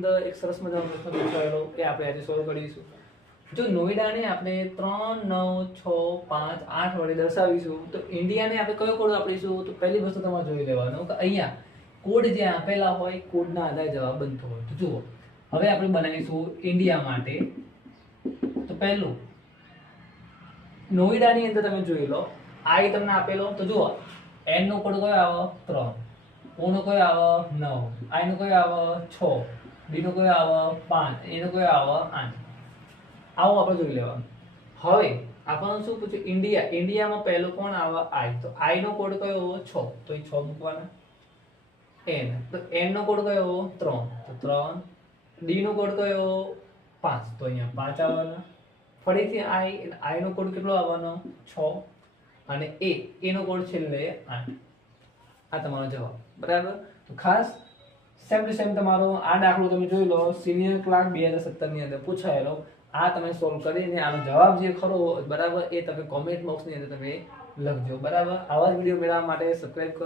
અંદર એક સરસ મજાનો પ્રશ્ન પૂછાયેલો કે આપણે આજે સોલ્વ કરીશું. જો નોઈડાને આપણે 3, 9, 6, 5, 8 વડે દર્શાવીશું તો ઇન્ડિયાને આપણે કયો કોડ વાપરીશું? તો પહેલી વસ્તુ તમારે જોઈ લેવાનું કે અહીંયા કોડ જે આપેલા હોય કોડના આધારે જવાબ બનતો હોય. તો જુઓ, હવે આપણે બનાવીશું ઇન્ડિયા માટે. તો પહેલું નોઈડાની અંદર તમે જોઈ લો, આઈ તમને આપેલો. તો જુઓ, એન નો કોડ કયો આવે? 3. ઓ નો કયો આવે? 9. આઈ નો કયો આવે? 6. ડી નો કયો આવે? 5. એ નો કયો આવે? 8. આવું આપણે જોઈ લેવાનું. હવે આપણને શું પૂછ્યું? ઇન્ડિયા. ઇન્ડિયામાં પહેલો કોણ આવે? આઈ. તો આઈ નો કોડ કયો? 6. તો એ 6 મૂકવાના. એન. તો એન નો કોડ કયો? 3. તો 3. ડી નો કોડ કયો? 5. તો અહીંયા 5 આવવાના. ફરીથી આઈ નો કોડ કેટલો આવવાનો? 6. અને એ નો કોડ છેલ્લે 8. આ તમારો જવાબ. બરાબર. તો ખાસ સેમ ટુ સેમ તમારો આ દાખલો તમે જોઈ લો, સિનિયર ક્લાર્ક 2017 ની અંદર પૂછાયેલો. આ તમે સોલ્વ કરીને આનો જવાબ જે ખરો બરાબર એ તમે કોમેન્ટ બોક્સની અંદર તમે લખજો. બરાબર. આવા જ વિડીયો મેળવવા માટે સબસ્ક્રાઇબ કરો.